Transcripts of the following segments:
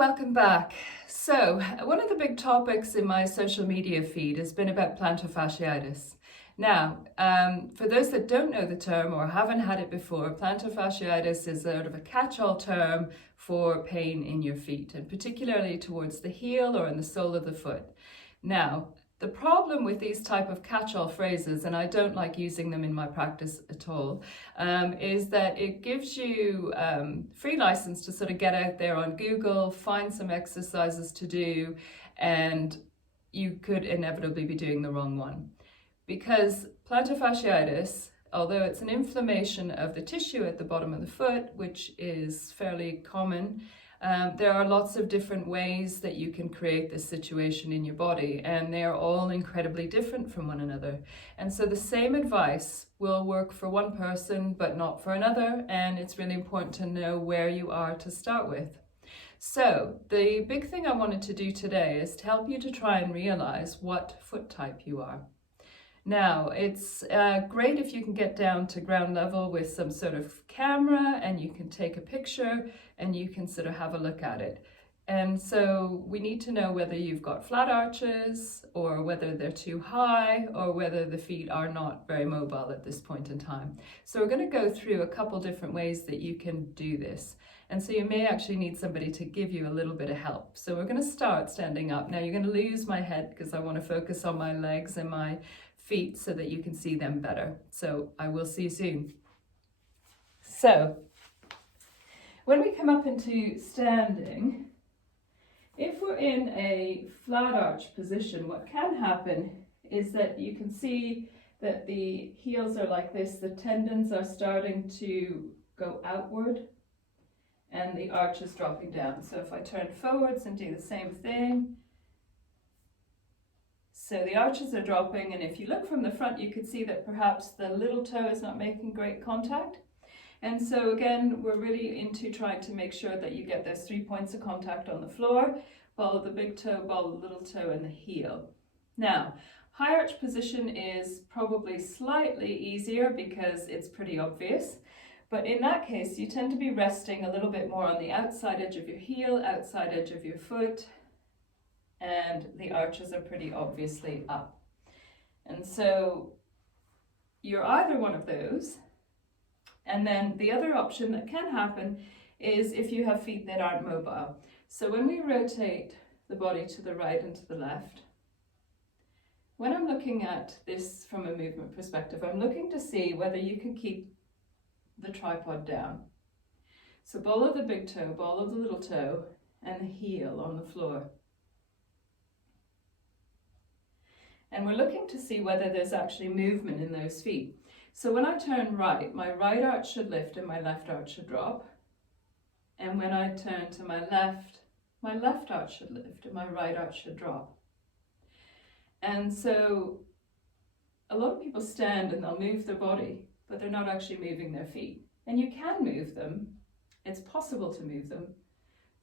welcome back. So, one of the big topics in my social media feed has been about plantar fasciitis. Now, for those that don't know the term or haven't had it before, plantar fasciitis is sort of a catch-all term for pain in your feet, and particularly towards the heel or in the sole of the foot. Now, the problem with these type of catch-all phrases, and I don't like using them in my practice at all, is that it gives you free license to sort of get out there on Google, find some exercises to do, and you could inevitably be doing the wrong one. Because plantar fasciitis, although it's an inflammation of the tissue at the bottom of the foot, which is fairly common, there are lots of different ways that you can create this situation in your body, and they are all incredibly different from one another. And so the same advice will work for one person but not for another, and it's really important to know where you are to start with. So the big thing I wanted to do today is to help you to try and realize what foot type you are. Now, it's great if you can get down to ground level with some sort of camera and you can take a picture and you can sort of have a look at it. And so we need to know whether you've got flat arches or whether they're too high or whether the feet are not very mobile at this point in time. So we're going to go through a couple different ways that you can do this. And so you may actually need somebody to give you a little bit of help. So we're going to start standing up. Now you're going to lose my head because I want to focus on my legs and my feet so that you can see them better. So I will see you soon. So when we come up into standing, if we're in a flat arch position, what can happen is that you can see that the heels are like this, the tendons are starting to go outward and the arch is dropping down. So if I turn forwards and do the same thing, so the arches are dropping, and if you look from the front, you could see that perhaps the little toe is not making great contact. And so again, we're really into trying to make sure that you get those 3 points of contact on the floor, ball of the big toe, ball of the little toe, and the heel. Now, high arch position is probably slightly easier because it's pretty obvious. But in that case, you tend to be resting a little bit more on the outside edge of your heel, outside edge of your foot, and the arches are pretty obviously up. And so you're either one of those, and then the other option that can happen is if you have feet that aren't mobile. So when we rotate the body to the right and to the left, when I'm looking at this from a movement perspective, I'm looking to see whether you can keep the tripod down. So ball of the big toe, ball of the little toe, and the heel on the floor. And we're looking to see whether there's actually movement in those feet. So when I turn right, my right arch should lift and my left arch should drop. And when I turn to my left arch should lift and my right arch should drop. And so a lot of people stand and they'll move their body, but they're not actually moving their feet. And you can move them, it's possible to move them,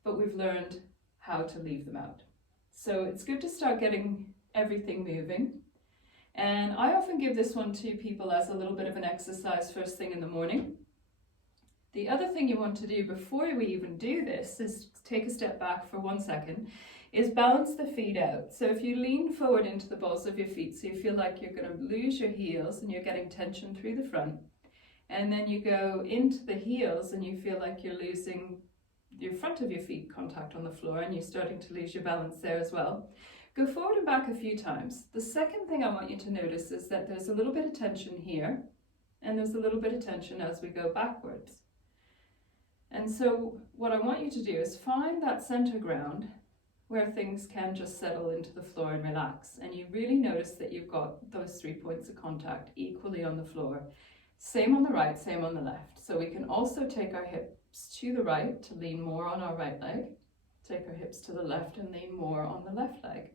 but we've learned how to leave them out. So it's good to start getting everything moving. And I often give this one to people as a little bit of an exercise first thing in the morning. The other thing you want to do before we even do this is take a step back for 1 second, is balance the feet out. So if you lean forward into the balls of your feet, so you feel like you're going to lose your heels and you're getting tension through the front, and then you go into the heels and you feel like you're losing your front of your feet contact on the floor and you're starting to lose your balance there as well. Go forward and back a few times. The second thing I want you to notice is that there's a little bit of tension here and there's a little bit of tension as we go backwards. And so what I want you to do is find that center ground where things can just settle into the floor and relax. And you really notice that you've got those 3 points of contact equally on the floor. Same on the right, same on the left. So we can also take our hips to the right to lean more on our right leg, take our hips to the left and lean more on the left leg.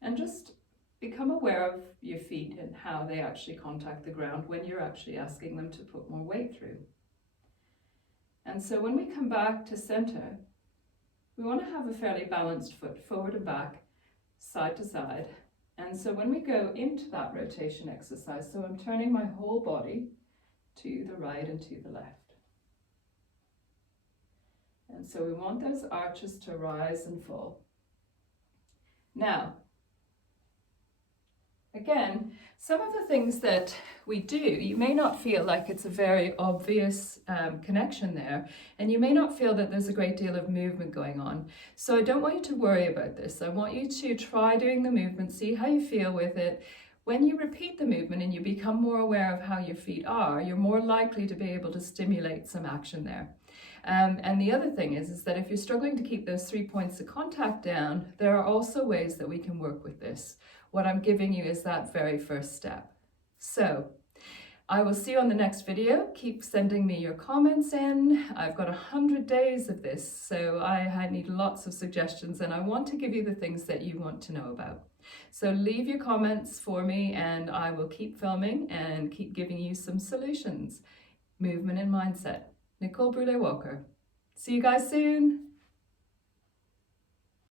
And just become aware of your feet and how they actually contact the ground when you're actually asking them to put more weight through. And so when we come back to center, we want to have a fairly balanced foot forward and back, side to side. And so when we go into that rotation exercise, so I'm turning my whole body to the right and to the left. And so we want those arches to rise and fall. Now, again, some of the things that we do, you may not feel like it's a very obvious connection there, and you may not feel that there's a great deal of movement going on. So I don't want you to worry about this. I want you to try doing the movement, see how you feel with it. When you repeat the movement and you become more aware of how your feet are, you're more likely to be able to stimulate some action there. And the other thing is that if you're struggling to keep those 3 points of contact down, there are also ways that we can work with this. What I'm giving you is that very first step. So I will see you on the next video. Keep sending me your comments in. I've got 100 days of this, so I need lots of suggestions, and I want to give you the things that you want to know about. So leave your comments for me and I will keep filming and keep giving you some solutions. Movement and mindset. Nicole Brule-Walker. See you guys soon.